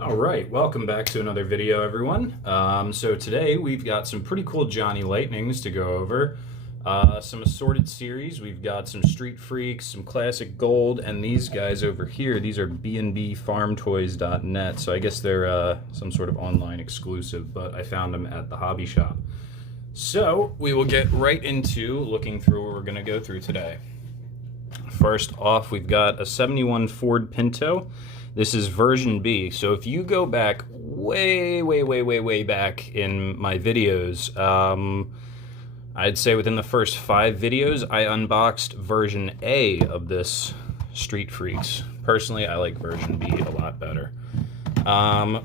All right, welcome back to another video, everyone. So today we've got some pretty cool Johnny Lightnings to go over. Some assorted series. We've got some Street Freaks, some classic gold, and these guys over here, these are bnbfarmtoys.net. So I guess they're some sort of online exclusive, but I found them at the hobby shop. So we will get right into looking through what we're going to go through today. First off, we've got a 71 Ford Pinto. This is version B, so if you go back way back in my videos, I'd say within the first 5 videos, I unboxed version A of this Street Freaks. Personally, I like version B a lot better.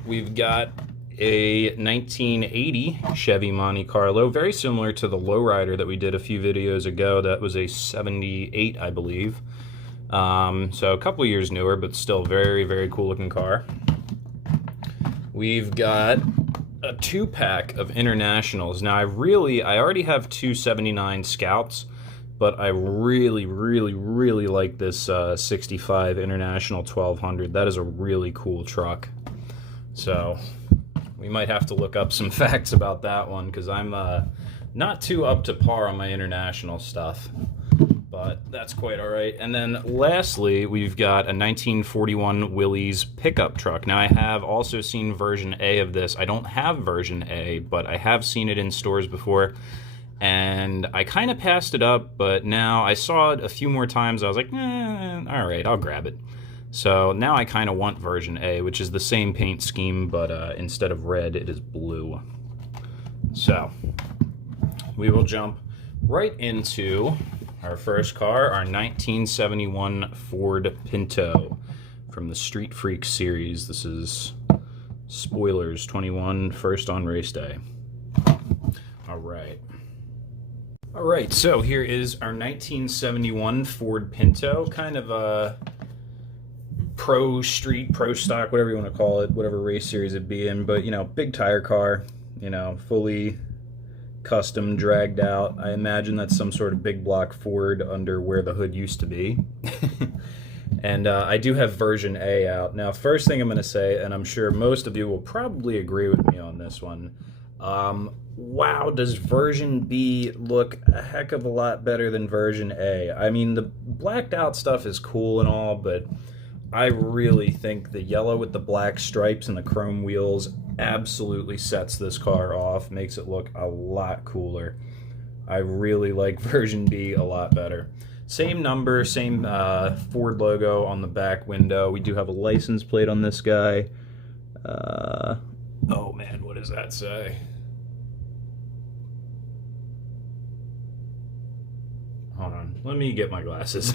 We've got a 1980 Chevy Monte Carlo, very similar to the lowrider that we did a few videos ago. That was a 78, I believe. So a couple years newer, but still very cool looking car. We've got a 2-pack of Internationals. Now I already have 279 Scouts, but I really like this 65 International 1200. That is a really cool truck. So we might have to look up some facts about that one, because I'm not too up to par on my International stuff. But that's quite all right. And then lastly, we've got a 1941 Willys pickup truck. Now I have also seen version A of this. I don't have version A, but I have seen it in stores before. And I kind of passed it up, but now I saw it a few more times. I was like, all right, I'll grab it. So now I kind of want version A, which is the same paint scheme, but instead of red, it is blue. So we will jump right into our first car, our 1971 Ford Pinto from the Street Freaks series. This is spoilers 21, first on race day. All right, so here is our 1971 Ford Pinto, kind of a pro street, pro stock, whatever you want to call it, whatever race series it'd be in, but you know, big tire car, you know, fully custom, dragged out. I imagine that's some sort of big block Ford under where the hood used to be. And I do have version A out. Now, first thing I'm going to say, and I'm sure most of you will probably agree with me on this one, wow, does version B look a heck of a lot better than version A. I mean, the blacked out stuff is cool and all, but I really think the yellow with the black stripes and the chrome wheels absolutely sets this car off, makes it look a lot cooler. I really like version B a lot better. Same number, same Ford logo on the back window. We do have a license plate on this guy. Oh man, what does that say? Hold on, let me get my glasses.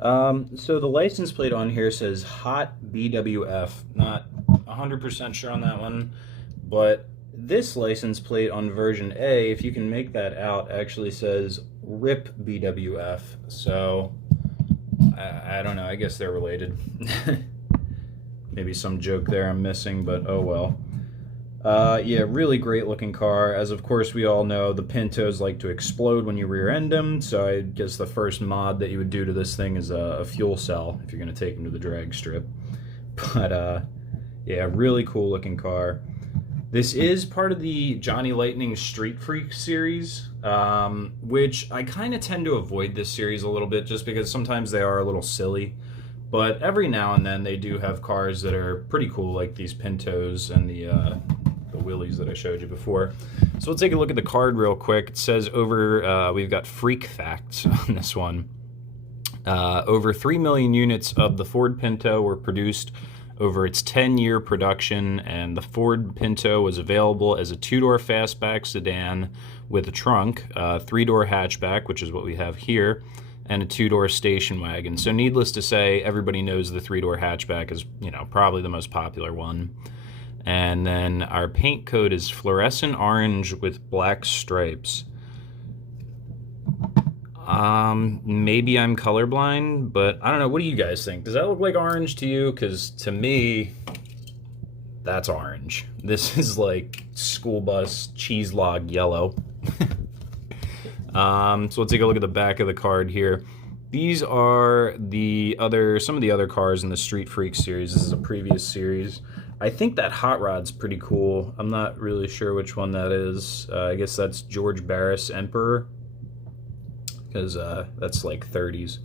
So the license plate on here says Hot BWF. Not 100% sure on that one, but this license plate on version A, if you can make that out, actually says RIP BWF. So I don't know, I guess they're related. Maybe some joke there I'm missing, but oh well. Yeah, really great looking car. As of course we all know, the Pintos like to explode when you rear end them, so I guess the first mod that you would do to this thing is a fuel cell if you're going to take them to the drag strip. But yeah, really cool looking car. This is part of the Johnny Lightning Street Freak series, which I kind of tend to avoid this series a little bit just because sometimes they are a little silly. But every now and then they do have cars that are pretty cool, like these Pintos and the Willys that I showed you before. So we'll take a look at the card real quick. It says over, we've got freak facts on this one. Over 3 million units of the Ford Pinto were produced over its 10-year production, and the Ford Pinto was available as a 2-door fastback sedan with a trunk, 3-door hatchback, which is what we have here, and a 2-door station wagon. So needless to say, everybody knows the 3-door hatchback is, you know, probably the most popular one. And then our paint code is fluorescent orange with black stripes. Maybe I'm colorblind, but I don't know. What do you guys think? Does that look like orange to you? Because to me, that's orange. This is like school bus cheese log yellow. So let's take a look at the back of the card here. These are some of the other cars in the Street Freak series. This is a previous series. I think that hot rod's pretty cool. I'm not really sure which one that is. I guess that's George Barris Emperor, because that's like 30s.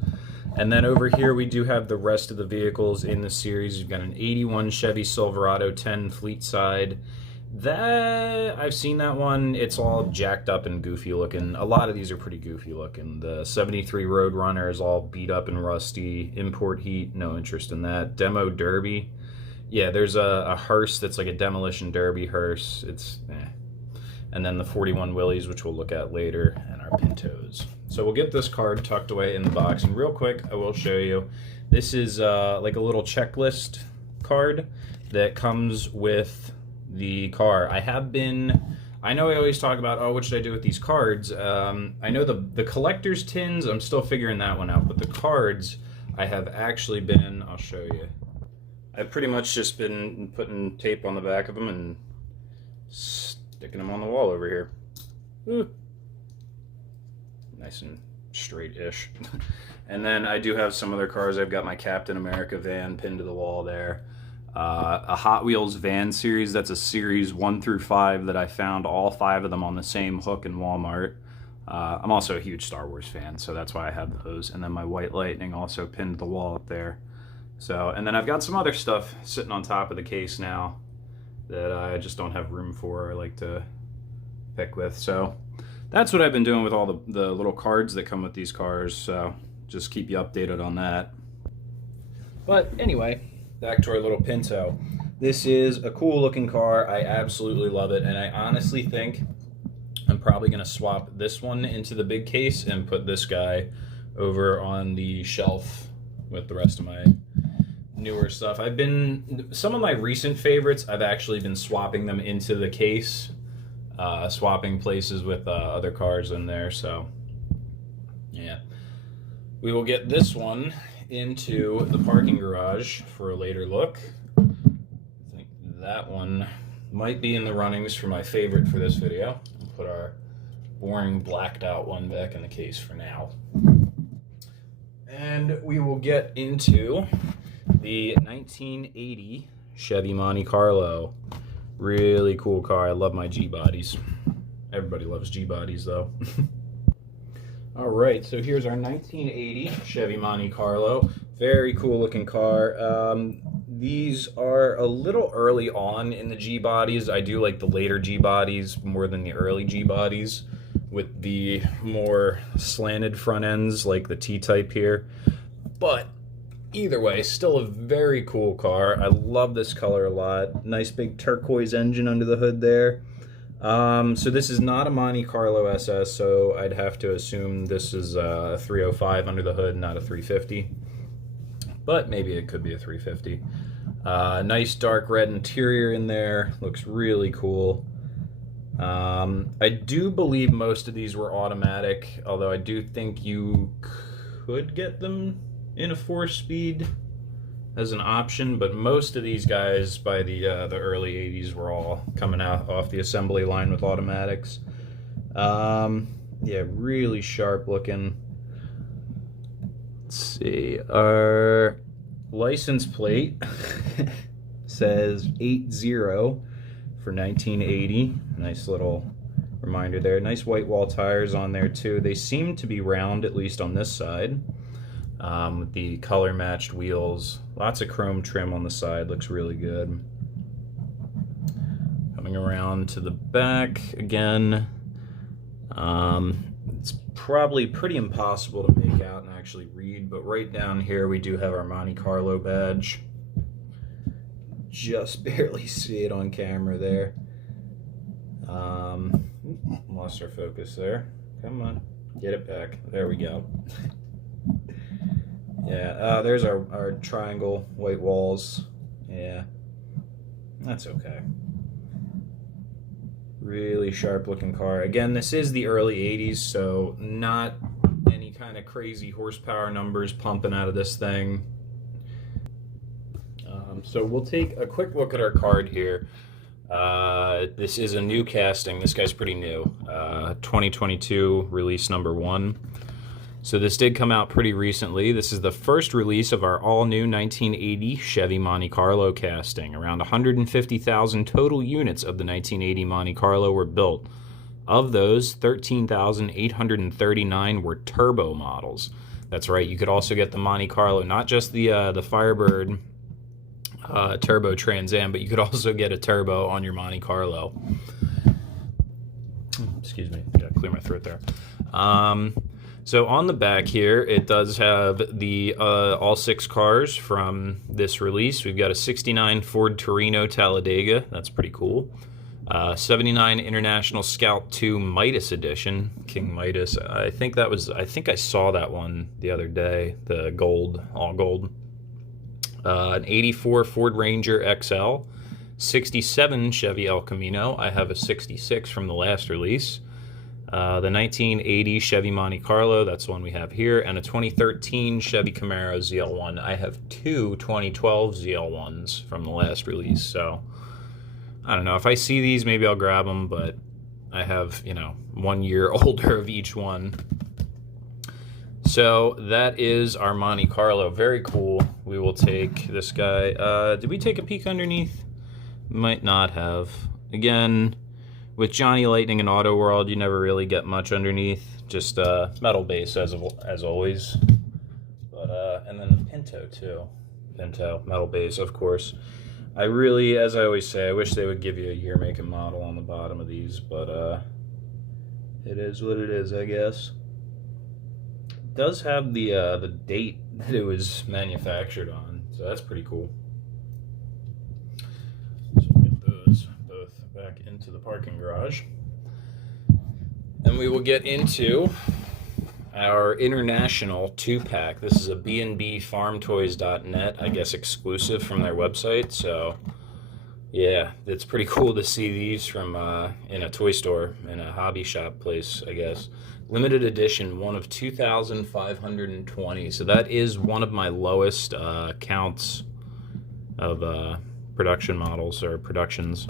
And then over here we do have the rest of the vehicles in the series. You've got an 81 Chevy Silverado 10 fleet side. That, I've seen that one. It's all jacked up and goofy looking. A lot of these are pretty goofy looking. The 73 Roadrunner is all beat up and rusty. Import heat, no interest in that. Demo Derby. Yeah, there's a hearse that's like a demolition derby hearse. It's And then the 41 Willys, which we'll look at later, and our Pintos. So we'll get this card tucked away in the box. And real quick, I will show you. This is like a little checklist card that comes with the car. I know I always talk about, oh, what should I do with these cards? I know the collector's tins, I'm still figuring that one out. But the cards, I have actually been, I'll show you. I've pretty much just been putting tape on the back of them and sticking them on the wall over here. Ooh. Nice and straight-ish. And then I do have some other cars. I've got my Captain America van pinned to the wall there. A Hot Wheels van series. That's a series 1 through 5 that I found all 5 of them on the same hook in Walmart. I'm also a huge Star Wars fan, so that's why I have those. And then my White Lightning also pinned to the wall up there. So, and then I've got some other stuff sitting on top of the case now that I just don't have room for. I like to pick with. So that's what I've been doing with all the little cards that come with these cars. So just keep you updated on that. But anyway, back to our little Pinto. This is a cool looking car. I absolutely love it. And I honestly think I'm probably going to swap this one into the big case and put this guy over on the shelf with the rest of my newer stuff. Some of my recent favorites, I've actually been swapping them into the case, swapping places with other cars in there. So yeah, we will get this one into the parking garage for a later look. I think that one might be in the runnings for my favorite for this video. I'll put our boring blacked out one back in the case for now. And we will get into the 1980 Chevy Monte Carlo. Really cool car. I love my G-bodies. Everybody loves G-bodies though. All right, so here's our 1980 Chevy Monte Carlo. Very cool looking car. These are a little early on in the G-bodies. I do like the later G-bodies more than the early G-bodies with the more slanted front ends like the T-type here. But either way, still a very cool car. I love this color a lot. Nice big turquoise engine under the hood there. So this is not a Monte Carlo SS, so I'd have to assume this is a 305 under the hood, not a 350. But maybe it could be a 350. Nice dark red interior in there. Looks really cool. I do believe most of these were automatic, although I do think you could get them in a 4-speed as an option, but most of these guys by the early 80s were all coming out off the assembly line with automatics. Yeah, really sharp looking. Let's see, our license plate says 80 for 1980. Nice little reminder there. Nice white wall tires on there too. They seem to be round, at least on this side. With the color matched wheels. Lots of chrome trim on the side, looks really good. Coming around to the back again. It's probably pretty impossible to make out and actually read, but right down here we do have our Monte Carlo badge. Just barely see it on camera there. Lost our focus there. Come on, get it back. There we go. Yeah, there's our triangle white walls. Yeah, that's okay. Really sharp looking car. Again, this is the early 80s, so not any kind of crazy horsepower numbers pumping out of this thing. So we'll take a quick look at our card here. This is a new casting. This guy's pretty new. 2022 release number 1. So this did come out pretty recently. This is the first release of our all-new 1980 Chevy Monte Carlo casting. Around 150,000 total units of the 1980 Monte Carlo were built. Of those, 13,839 were turbo models. That's right, you could also get the Monte Carlo, not just the Firebird Turbo Trans Am, but you could also get a turbo on your Monte Carlo. Excuse me, gotta clear my throat there. So on the back here, it does have the all 6 cars from this release. We've got a 69 Ford Torino Talladega. That's pretty cool. 79 International Scout 2 Midas Edition, King Midas. I think I saw that one the other day, the gold, all gold. An 84 Ford Ranger XL, 67 Chevy El Camino. I have a 66 from the last release. The 1980 Chevy Monte Carlo, that's the one we have here, and a 2013 Chevy Camaro ZL1. I have 2 2012 ZL1s from the last release, so I don't know. If I see these, maybe I'll grab them, but I have, 1 year older of each one. So that is our Monte Carlo. Very cool. We will take this guy. Did we take a peek underneath? Might not have. Again, with Johnny Lightning and Auto World, you never really get much underneath. Just metal base as always. But and then the Pinto too. Pinto metal base, of course. I really, as I always say, I wish they would give you a year, make, and model on the bottom of these, but it is what it is, I guess. It does have the date that it was manufactured on, so that's pretty cool. So we'll get those both back into the parking garage. And we will get into our international 2-pack. This is a bnbfarmtoys.net, I guess exclusive from their website. So yeah, it's pretty cool to see these from in a toy store, in a hobby shop place, I guess. Limited edition, one of 2,520. So that is one of my lowest counts of production models or productions.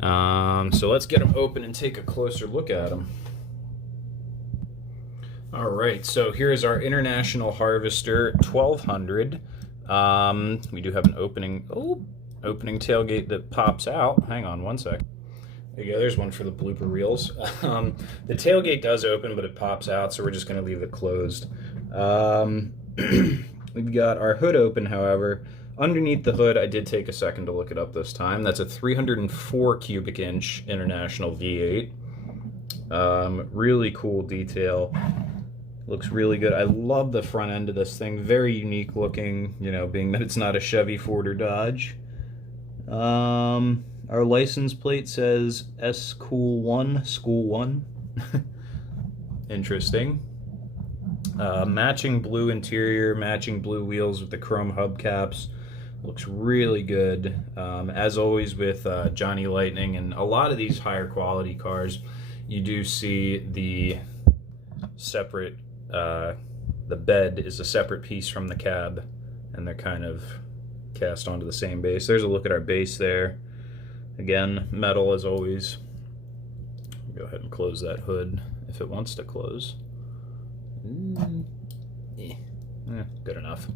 So let's get them open and take a closer look at them. All right, so here's our International Harvester 1200. We do have an opening tailgate that pops out. Hang on one sec. There you go, there's one for the blooper reels. The tailgate does open, but it pops out, so we're just gonna leave it closed. We've got our hood open, however. Underneath the hood, I did take a second to look it up this time. That's a 304 cubic inch International V8. Really cool detail. Looks really good. I love the front end of this thing. Very unique looking, being that it's not a Chevy, Ford, or Dodge. Our license plate says School 1. Interesting. Matching blue interior, matching blue wheels with the chrome hubcaps. Looks really good. As always with Johnny Lightning and a lot of these higher quality cars, you do see the separate, the bed is a separate piece from the cab, and they're kind of cast onto the same base. There's a look at our base there. Again, metal as always. Go ahead and close that hood if it wants to close. Good enough.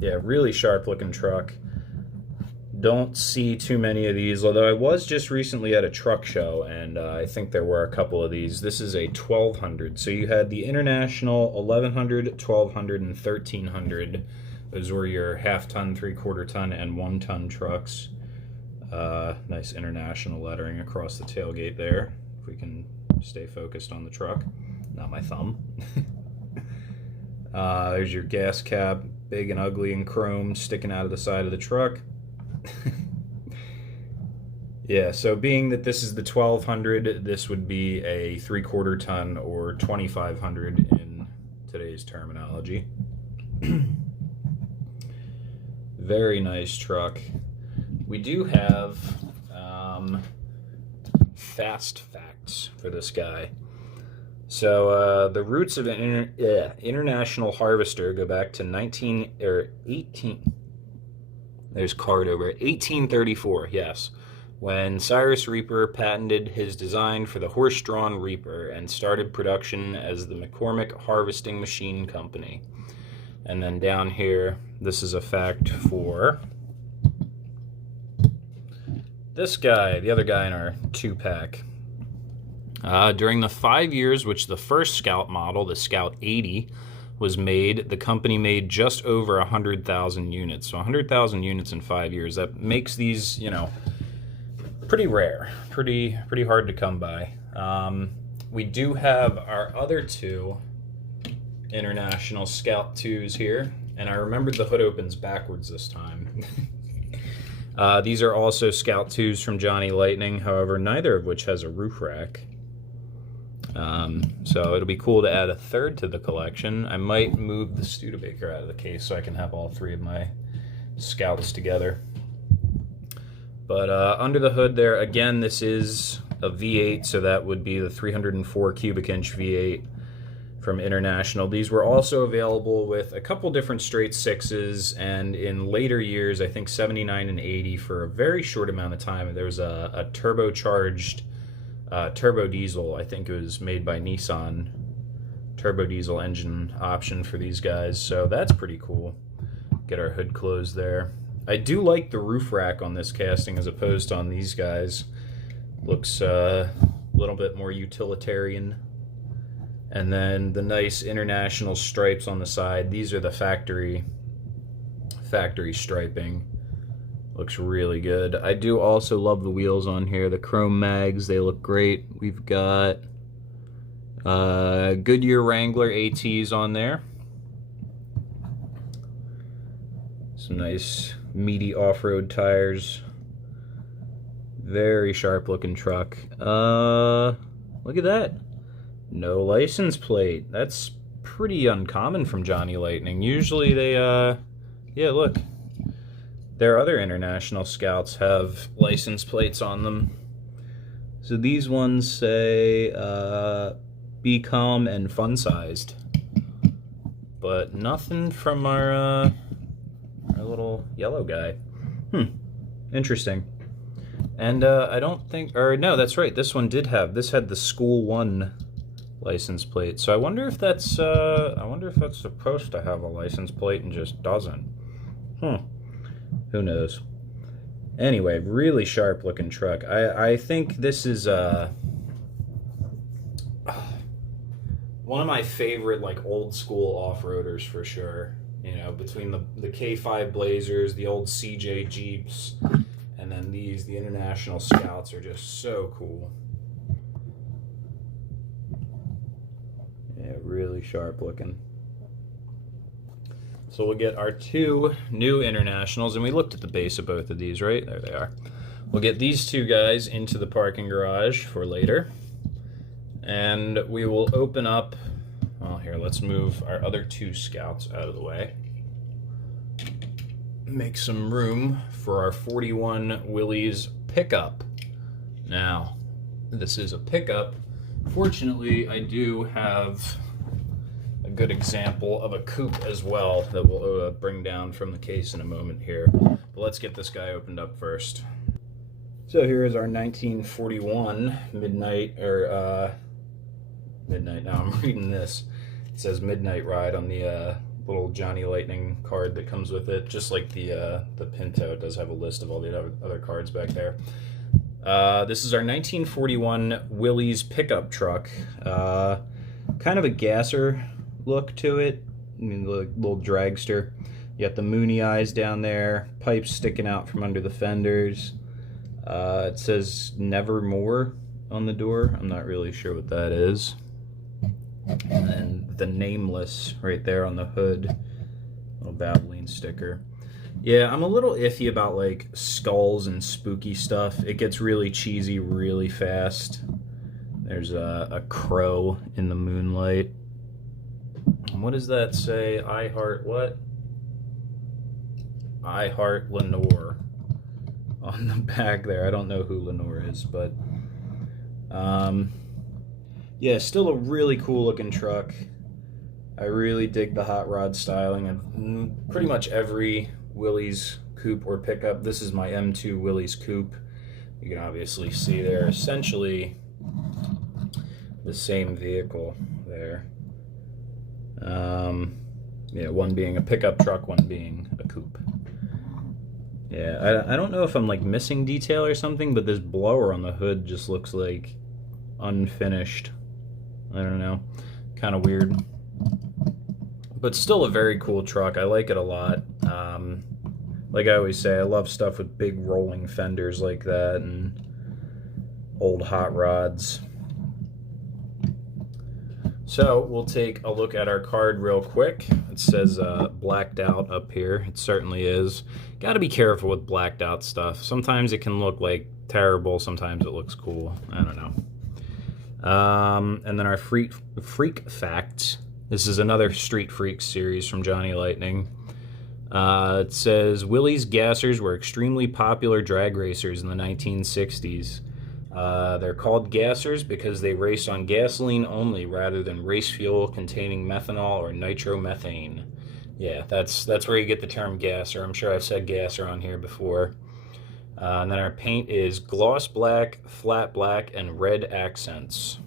Yeah, really sharp looking truck. Don't see too many of these, although I was just recently at a truck show, and I think there were a couple of these. This is a 1200. So you had the International 1100, 1200, and 1300. Those were your half-ton, three-quarter-ton, and one-ton trucks. Nice International lettering across the tailgate there, if we can stay focused on the truck. Not my thumb. There's your gas cap, big and ugly and chrome, sticking out of the side of the truck. Yeah, so being that this is the 1200, this would be a three-quarter ton or 2500 in today's terminology. Very nice truck. We do have fast facts for this guy. So the roots of an International Harvester go back to 18. There's card over it. 1834. Yes, when Cyrus Reaper patented his design for the horse-drawn Reaper and started production as the McCormick Harvesting Machine Company. And then down here, this is a fact for this guy, the other guy in our 2-pack. During the 5 years which the first Scout model, the Scout 80, was made, the company made just over 100,000 units. So 100,000 units in 5 years. That makes these, you know, pretty rare, pretty hard to come by. We do have our other 2 International Scout 2s here, and I remembered the hood opens backwards this time. These are also Scout 2s from Johnny Lightning, however, neither of which has a roof rack. So it'll be cool to add a third to the collection. I might move the Studebaker out of the case so I can have all 3 of my Scouts together. But under the hood there, again, this is a V8, so that would be the 304 cubic inch V8 from International. These were also available with a couple different straight 6s, and in later years, I think 79 and 80, for a very short amount of time, there was a turbocharged turbo diesel. I think it was made by Nissan. Turbo diesel engine option for these guys, so that's pretty cool. Get our hood closed there. I do like the roof rack on this casting as opposed to on these guys. Looks a little bit more utilitarian. And then the nice International stripes on the side. These are the factory striping. Looks really good. I do also love the wheels on here. The chrome mags, they look great. We've got Goodyear Wrangler ATs on there. Some nice meaty off-road tires. Very sharp looking truck. Look at that. No license plate. That's pretty uncommon from Johnny Lightning. Usually they, yeah, look. Their other International Scouts have license plates on them. So these ones say be calm and fun-sized. But nothing from our little yellow guy. Interesting. And I don't think, or no, that's right, this one did have, this had the School 1 license plate. So I wonder if that's supposed to have a license plate and just doesn't. Who knows? Anyway, really sharp looking truck. I think this is one of my favorite, like, old school off-roaders for sure. You know, between the K5 Blazers, the old CJ Jeeps, and then these, the International Scouts, are just so cool. Yeah, really sharp looking. So we'll get our 2 new Internationals, and we looked at the base of both of these, right? There they are. We'll get these 2 guys into the parking garage for later. And we will open up, well, here, let's move our other 2 Scouts out of the way. Make some room for our 41 Willys pickup. Now, this is a pickup. Fortunately, I do have a good example of a coupe as well that we'll bring down from the case in a moment here. But let's get this guy opened up first. So here is our 1941 Midnight, now I'm reading this. It says Midnight Ride on the little Johnny Lightning card that comes with it, just like the Pinto. It does have a list of all the other cards back there. This is our 1941 Willys pickup truck. Kind of a gasser look to it. I mean, the little dragster. You got the Mooney eyes down there, pipes sticking out from under the fenders. It says Nevermore on the door. I'm not really sure what that is. And then the Nameless right there on the hood. Little Valvoline sticker. Yeah, I'm a little iffy about, like, skulls and spooky stuff. It gets really cheesy really fast. There's a crow in the moonlight. And what does that say? I heart what? I heart Lenore on the back there. I don't know who Lenore is, but yeah, still a really cool looking truck. I really dig the hot rod styling of pretty much every Willys coupe or pickup. This is my M2 Willys coupe. You can obviously see they're essentially the same vehicle there. Yeah, one being a pickup truck, one being a coupe. Yeah, I don't know if I'm like missing detail or something, but this blower on the hood just looks like unfinished. I don't know, kind of weird. But still a very cool truck. I like it a lot. Like I always say, I love stuff with big rolling fenders like that and old hot rods. So we'll take a look at our card real quick. It says blacked out up here. It certainly is. Got to be careful with blacked out stuff. Sometimes it can look like terrible. Sometimes it looks cool. I don't know. And then our freak facts. This is another Street Freaks series from Johnny Lightning. It says, Willys gassers were extremely popular drag racers in the 1960s. They're called gassers because they raced on gasoline only rather than race fuel containing methanol or nitromethane. Yeah, that's where you get the term gasser. I'm sure I've said gasser on here before. And then our paint is gloss black, flat black, and red accents.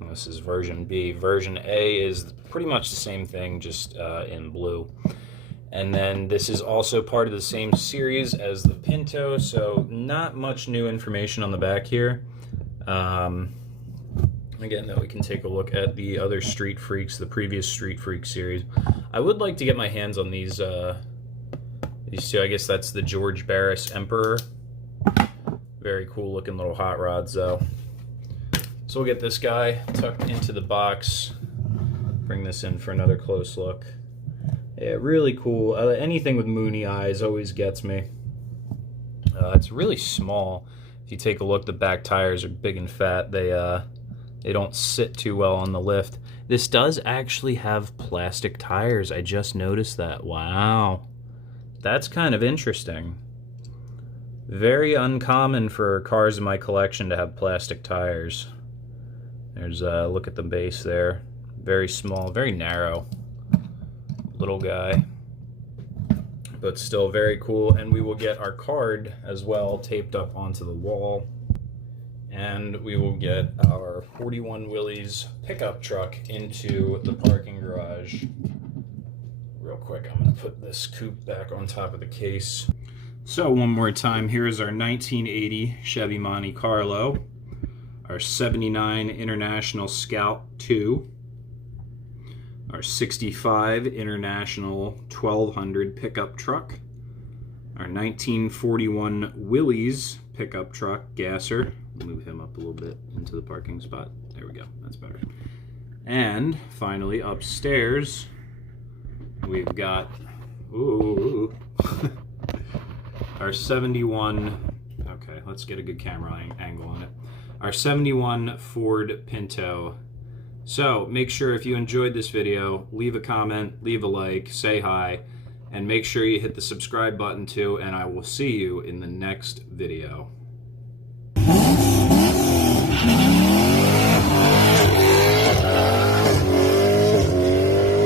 And this is version B. Version A is pretty much the same thing, just in blue. And then this is also part of the same series as the Pinto, so not much new information on the back here. Again, though, we can take a look at the other Street Freaks, the previous Street Freak series. I would like to get my hands on these two. I guess that's the George Barris Emperor. Very cool looking little hot rods, though. So we'll get this guy tucked into the box. Bring this in for another close look. Yeah, really cool. Anything with moony eyes always gets me. It's really small. If you take a look, the back tires are big and fat. They don't sit too well on the lift. This does actually have plastic tires. I just noticed that. Wow. That's kind of interesting. Very uncommon for cars in my collection to have plastic tires. There's a look at the base there. Very small, very narrow. Little guy, but still very cool. And we will get our card as well taped up onto the wall, and we will get our 41 Willys pickup truck into the parking garage. Real quick, I'm going to put this coupe back on top of the case. So one more time, here is our 1980 Chevy Monte Carlo, our 79 International Scout 2, our 65 International 1200 pickup truck, our 1941 Willys pickup truck gasser. Move him up a little bit into the parking spot. There we go, that's better. And finally upstairs, we've got, ooh, our 71, okay, let's get a good camera angle on it. Our 71 Ford Pinto. So make sure if you enjoyed this video, leave a comment, leave a like, say hi, and make sure you hit the subscribe button too, and I will see you in the next video.